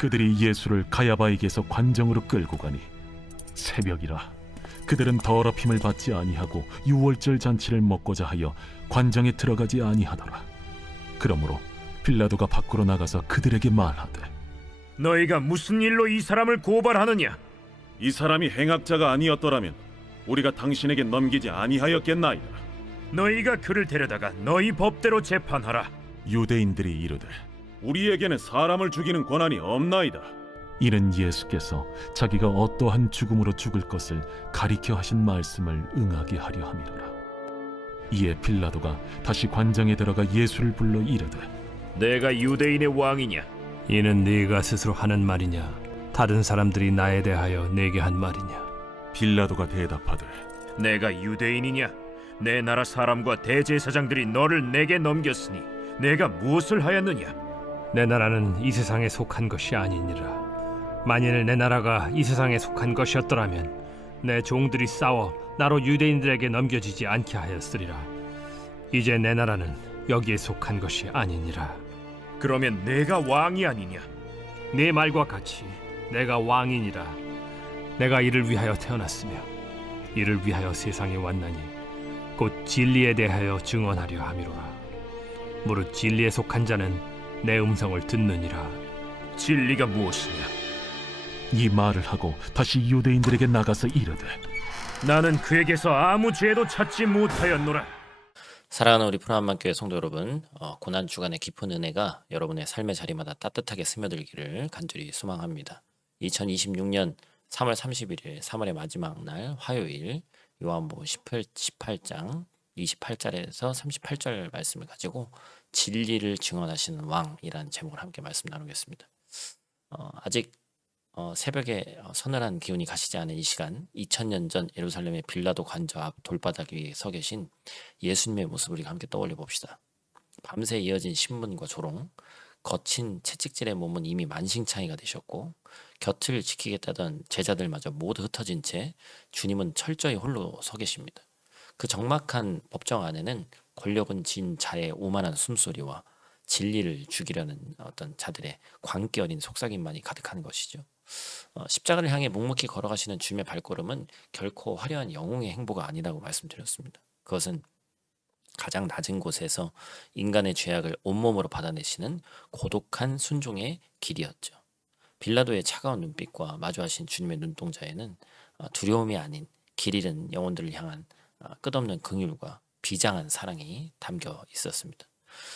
그들이 예수를 가야바에게서 관정으로 끌고 가니 새벽이라 그들은 더럽힘을 받지 아니하고 유월절 잔치를 먹고자 하여 관정에 들어가지 아니하더라. 그러므로 빌라도가 밖으로 나가서 그들에게 말하되, 너희가 무슨 일로 이 사람을 고발하느냐? 이 사람이 행악자가 아니었더라면 우리가 당신에게 넘기지 아니하였겠나이다. 너희가 그를 데려다가 너희 법대로 재판하라. 유대인들이 이르되, 우리에게는 사람을 죽이는 권한이 없나이다. 이는 예수께서 자기가 어떠한 죽음으로 죽을 것을 가리켜 하신 말씀을 응하게 하려 함이로라. 이에 빌라도가 다시 관장에 들어가 예수를 불러 이르되, 내가 유대인의 왕이냐? 이는 네가 스스로 하는 말이냐? 다른 사람들이 나에 대하여 내게 한 말이냐? 빌라도가 대답하되, 내가 유대인이냐? 내 나라 사람과 대제사장들이 너를 내게 넘겼으니 내가 무엇을 하였느냐? 내 나라는 이 세상에 속한 것이 아니니라. 만일 내 나라가 이 세상에 속한 것이었더라면 내 종들이 싸워 나로 유대인들에게 넘겨지지 않게 하였으리라. 이제 내 나라는 여기에 속한 것이 아니니라. 그러면 내가 왕이 아니냐? 네 말과 같이 내가 왕이니라. 내가 이를 위하여 태어났으며 이를 위하여 세상에 왔나니 곧 진리에 대하여 증언하려 함이로라. 무릇 진리에 속한 자는 내 음성을 듣느니라. 진리가 무엇이냐? 이 말을 하고 다시 유대인들에게 나가서 이르되, 나는 그에게서 아무 죄도 찾지 못하였노라. 사랑하는 우리 푸른한만교회 성도 여러분, 고난 주간의 깊은 은혜가 여러분의 삶의 자리마다 따뜻하게 스며들기를 간절히 소망합니다. 2026년 3월 31일 3월의 마지막 날 화요일 요한복음 18장 28절에서 38절 말씀을 가지고 진리를 증언하시는 왕이라는 제목을 함께 말씀 나누겠습니다. 아직 새벽에 서늘한 기운이 가시지 않은 이 시간, 2000년 전 예루살렘의 빌라도 관저 앞 돌바닥 위에 서 계신 예수님의 모습을 우리가 함께 떠올려 봅시다. 밤새 이어진 신문과 조롱, 거친 채찍질의 몸은 이미 만신창이가 되셨고 곁을 지키겠다던 제자들마저 모두 흩어진 채 주님은 철저히 홀로 서 계십니다. 그 적막한 법정 안에는 권력은 진 자의 오만한 숨소리와 진리를 죽이려는 어떤 자들의 광기 어린 속삭임만이 가득한 것이죠. 십자가를 향해 묵묵히 걸어가시는 주님의 발걸음은 결코 화려한 영웅의 행보가 아니라고 말씀드렸습니다. 그것은 가장 낮은 곳에서 인간의 죄악을 온몸으로 받아내시는 고독한 순종의 길이었죠. 빌라도의 차가운 눈빛과 마주하신 주님의 눈동자에는 두려움이 아닌 길 잃은 영혼들을 향한 끝없는 긍휼과 비장한 사랑이 담겨 있었습니다.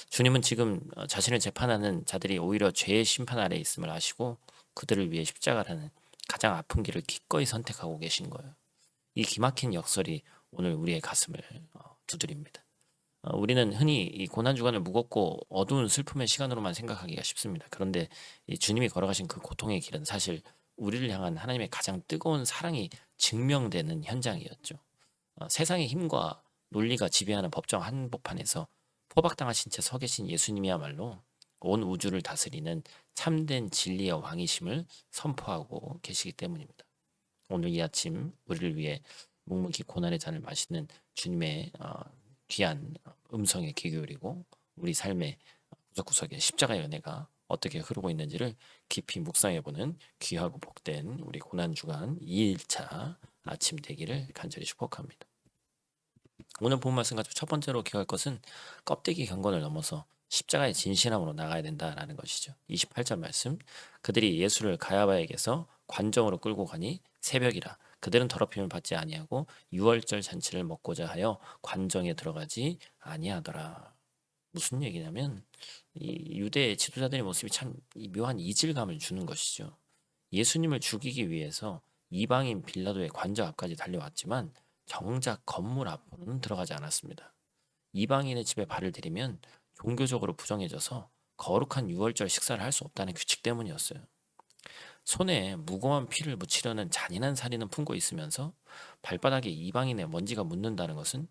주님은 지금 자신을 재판하는 자들이 오히려 죄의 심판 아래에 있음을 아시고 그들을 위해 십자가라는 가장 아픈 길을 기꺼이 선택하고 계신 거예요. 이 기막힌 역설이 오늘 우리의 가슴을 두드립니다. 우리는 흔히 이 고난주간을 무겁고 어두운 슬픔의 시간으로만 생각하기가 쉽습니다. 그런데 이 주님이 걸어가신 그 고통의 길은 사실 우리를 향한 하나님의 가장 뜨거운 사랑이 증명되는 현장이었죠. 세상의 힘과 논리가 지배하는 법정 한복판에서 포박당하신 채 서 계신 예수님이야말로 온 우주를 다스리는 참된 진리의 왕이심을 선포하고 계시기 때문입니다. 오늘 이 아침 우리를 위해 묵묵히 고난의 잔을 마시는 주님의 귀한 음성에 귀 기울이고 우리 삶의 구석구석에 십자가의 은혜가 어떻게 흐르고 있는지를 깊이 묵상해보는 귀하고 복된 우리 고난주간 2일차 아침 되기를 간절히 축복합니다. 오늘 본 말씀 가지고 첫 번째로 기억할 것은 껍데기 경건을 넘어서 십자가의 진실함으로 나가야 된다라는 것이죠. 28절 말씀, 그들이 예수를 가야바에게서 관정으로 끌고 가니 새벽이라 그들은 더럽힘을 받지 아니하고 유월절 잔치를 먹고자 하여 관정에 들어가지 아니하더라. 무슨 얘기냐면 이 유대 지도자들의 모습이 참 묘한 이질감을 주는 것이죠. 예수님을 죽이기 위해서 이방인 빌라도의 관저 앞까지 달려왔지만 정작 건물 앞으로는 들어가지 않았습니다. 이방인의 집에 발을 들이면 종교적으로 부정해져서 거룩한 유월절 식사를 할 수 없다는 규칙 때문이었어요. 손에 무고한 피를 묻히려는 잔인한 살인은 품고 있으면서 발바닥에 이방인의 먼지가 묻는다는 것은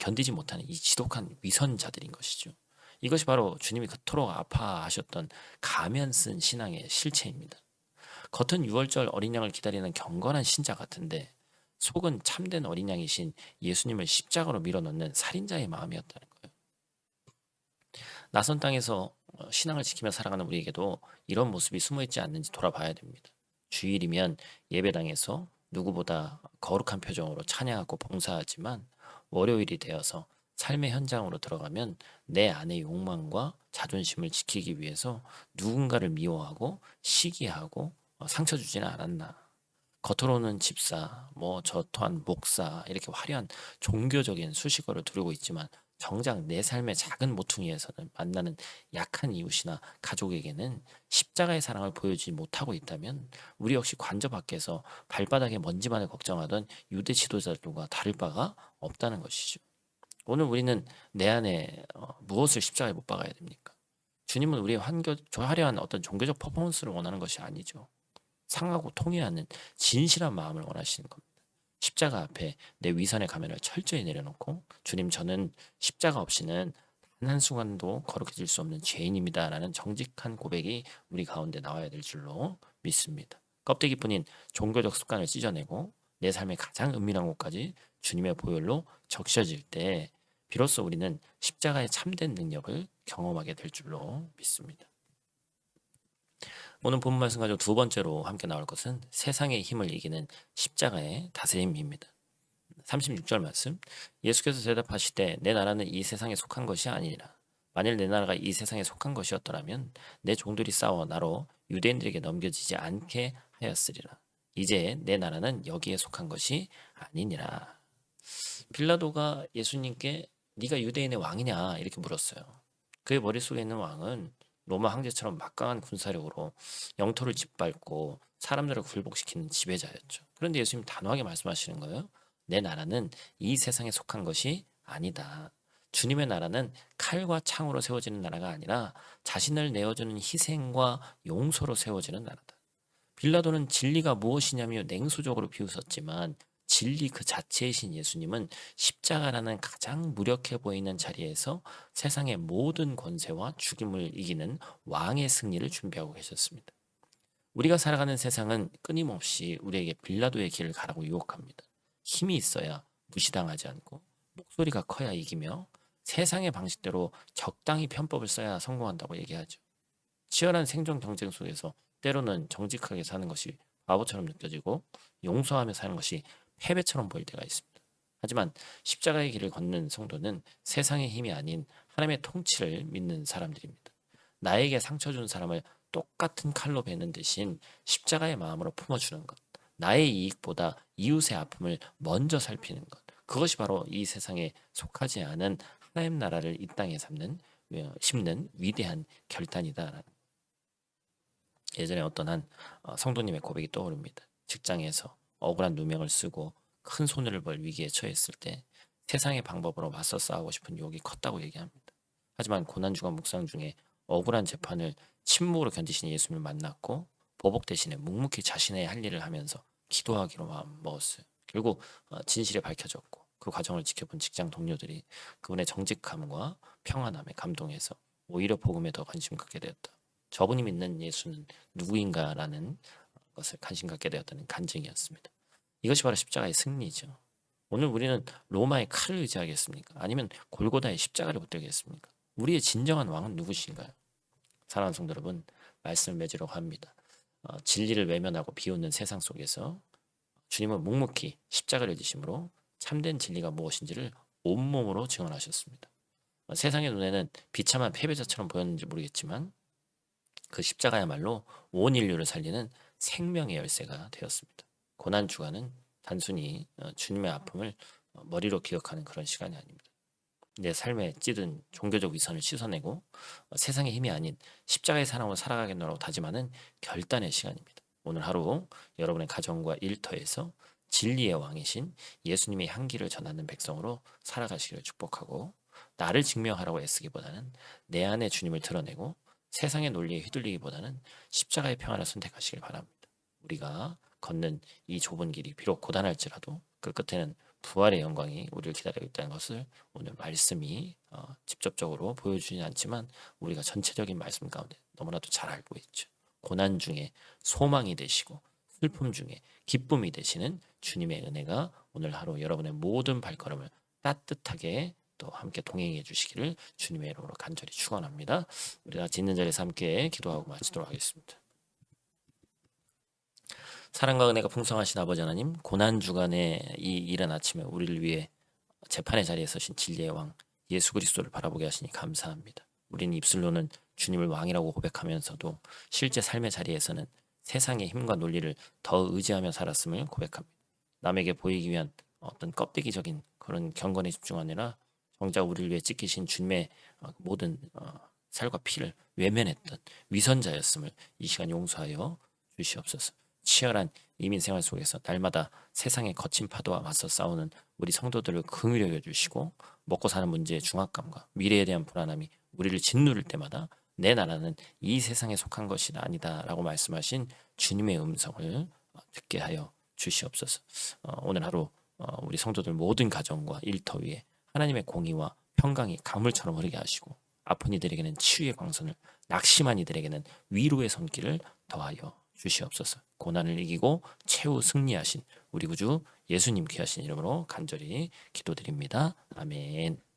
견디지 못하는 이 지독한 위선자들인 것이죠. 이것이 바로 주님이 그토록 아파하셨던 가면 쓴 신앙의 실체입니다. 겉은 유월절 어린 양을 기다리는 경건한 신자 같은데 속은 참된 어린 양이신 예수님을 십자가로 밀어넣는 살인자의 마음이었다는 거예요. 낯선 땅에서 신앙을 지키며 살아가는 우리에게도 이런 모습이 숨어 있지 않는지 돌아봐야 됩니다. 주일이면 예배당에서 누구보다 거룩한 표정으로 찬양하고 봉사하지만 월요일이 되어서 삶의 현장으로 들어가면 내 안의 욕망과 자존심을 지키기 위해서 누군가를 미워하고 시기하고 상처 주지는 않았나. 겉으로는 집사, 저 또한 목사 이렇게 화려한 종교적인 수식어를 두르고 있지만 정작 내 삶의 작은 모퉁이에서는 만나는 약한 이웃이나 가족에게는 십자가의 사랑을 보여주지 못하고 있다면 우리 역시 관저 밖에서 발바닥에 먼지만을 걱정하던 유대 지도자들과 다를 바가 없다는 것이죠. 오늘 우리는 내 안에 무엇을 십자가에 못 박아야 됩니까? 주님은 우리의 화려한 어떤 종교적 퍼포먼스를 원하는 것이 아니죠. 상하고 통해하는 진실한 마음을 원하시는 겁니다. 십자가 앞에 내 위선의 가면을 철저히 내려놓고 주님, 저는 십자가 없이는 단 한순간도 거룩해질 수 없는 죄인입니다 라는 정직한 고백이 우리 가운데 나와야 될 줄로 믿습니다. 껍데기뿐인 종교적 습관을 찢어내고 내 삶의 가장 은밀한 곳까지 주님의 보혈로 적셔질 때 비로소 우리는 십자가의 참된 능력을 경험하게 될 줄로 믿습니다. 오늘 본문 말씀 가지고 두 번째로 함께 나올 것은 세상의 힘을 이기는 십자가의 다스림입니다. 36절 말씀, 예수께서 대답하시되 내 나라는 이 세상에 속한 것이 아니니라. 만일 내 나라가 이 세상에 속한 것이었더라면 내 종들이 싸워 나로 유대인들에게 넘겨지지 않게 하였으리라. 이제 내 나라는 여기에 속한 것이 아니니라. 빌라도가 예수님께 네가 유대인의 왕이냐 이렇게 물었어요. 그의 머릿속에 있는 왕은 로마 황제처럼 막강한 군사력으로 영토를 짓밟고 사람들을 굴복시키는 지배자였죠. 그런데 예수님 단호하게 말씀하시는 거예요. 내 나라는 이 세상에 속한 것이 아니다. 주님의 나라는 칼과 창으로 세워지는 나라가 아니라 자신을 내어주는 희생과 용서로 세워지는 나라다. 빌라도는 진리가 무엇이냐며 냉소적으로 비웃었지만 진리 그 자체이신 예수님은 십자가라는 가장 무력해 보이는 자리에서 세상의 모든 권세와 죽임을 이기는 왕의 승리를 준비하고 계셨습니다. 우리가 살아가는 세상은 끊임없이 우리에게 빌라도의 길을 가라고 유혹합니다. 힘이 있어야 무시당하지 않고 목소리가 커야 이기며 세상의 방식대로 적당히 편법을 써야 성공한다고 얘기하죠. 치열한 생존 경쟁 속에서 때로는 정직하게 사는 것이 바보처럼 느껴지고 용서하며 사는 것이 패배처럼 보일 때가 있습니다. 하지만 십자가의 길을 걷는 성도는 세상의 힘이 아닌 하나님의 통치를 믿는 사람들입니다. 나에게 상처 준 사람을 똑같은 칼로 베는 대신 십자가의 마음으로 품어주는 것, 나의 이익보다 이웃의 아픔을 먼저 살피는 것, 그것이 바로 이 세상에 속하지 않은 하나님 나라를 이 땅에 심는 위대한 결단이다라는. 예전에 어떤 한 성도님의 고백이 떠오릅니다. 직장에서 억울한 누명을 쓰고 큰 손해를 볼 위기에 처했을 때 세상의 방법으로 맞서 싸우고 싶은 유혹이 컸다고 얘기합니다. 하지만 고난주간 묵상 중에 억울한 재판을 침묵으로 견디신 예수님을 만났고 보복 대신에 묵묵히 자신의 할 일을 하면서 기도하기로 마음 먹었어요. 결국 진실이 밝혀졌고 그 과정을 지켜본 직장 동료들이 그분의 정직함과 평안함에 감동해서 오히려 복음에 더 관심 갖게 되었다. 저분이 믿는 예수는 누구인가라는 것을 관심 갖게 되었다는 간증이었습니다. 이것이 바로 십자가의 승리죠. 오늘 우리는 로마의 칼을 의지하겠습니까? 아니면 골고다의 십자가를 붙들겠습니까? 우리의 진정한 왕은 누구신가요? 사랑하는 성도 여러분, 말씀을 맺으려고 합니다. 진리를 외면하고 비웃는 세상 속에서 주님은 묵묵히 십자가를 지심으로 참된 진리가 무엇인지를 온몸으로 증언하셨습니다. 세상의 눈에는 비참한 패배자처럼 보였는지 모르겠지만 그 십자가야말로 온 인류를 살리는 생명의 열쇠가 되었습니다. 고난주간은 단순히 주님의 아픔을 머리로 기억하는 그런 시간이 아닙니다. 내 삶에 찌든 종교적 위선을 씻어내고 세상의 힘이 아닌 십자가의 사랑으로 살아가겠노라고 다짐하는 결단의 시간입니다. 오늘 하루 여러분의 가정과 일터에서 진리의 왕이신 예수님의 향기를 전하는 백성으로 살아가시기를 축복하고, 나를 증명하라고 애쓰기보다는 내 안에 주님을 드러내고 세상의 논리에 휘둘리기보다는 십자가의 평화를 선택하시길 바랍니다. 우리가 걷는 이 좁은 길이 비록 고단할지라도 그 끝에는 부활의 영광이 우리를 기다리고 있다는 것을 오늘 말씀이 직접적으로 보여주지는 않지만 우리가 전체적인 말씀 가운데 너무나도 잘 알고 있죠. 고난 중에 소망이 되시고 슬픔 중에 기쁨이 되시는 주님의 은혜가 오늘 하루 여러분의 모든 발걸음을 따뜻하게 또 함께 동행해 주시기를 주님의 이름으로 간절히 축원합니다. 우리 같이 있는 자리에서 함께 기도하고 마치도록 하겠습니다. 사랑과 은혜가 풍성하신 아버지 하나님, 고난 주간에 이 이른 아침에 우리를 위해 재판의 자리에 서신 진리의 왕 예수 그리스도를 바라보게 하시니 감사합니다. 우리는 입술로는 주님을 왕이라고 고백하면서도 실제 삶의 자리에서는 세상의 힘과 논리를 더 의지하며 살았음을 고백합니다. 남에게 보이기 위한 어떤 껍데기적인 그런 경건에 집중하느라 정작 우리를 위해 찢기신 주님의 모든 살과 피를 외면했던 위선자였음을 이 시간 용서하여 주시옵소서. 치열한 이민 생활 속에서 날마다 세상의 거친 파도와 맞서 싸우는 우리 성도들을 긍휼히 여겨주시고 먹고 사는 문제의 중압감과 미래에 대한 불안함이 우리를 짓누를 때마다 내 나라는 이 세상에 속한 것이 아니다라고 말씀하신 주님의 음성을 듣게 하여 주시옵소서. 오늘 하루 우리 성도들 모든 가정과 일터 위에 하나님의 공의와 평강이 강물처럼 흐르게 하시고 아픈 이들에게는 치유의 광선을, 낙심한 이들에게는 위로의 손길을 더하여 주시옵소서. 고난을 이기고 최후 승리하신 우리 구주 예수님 귀하신 이름으로 간절히 기도드립니다. 아멘.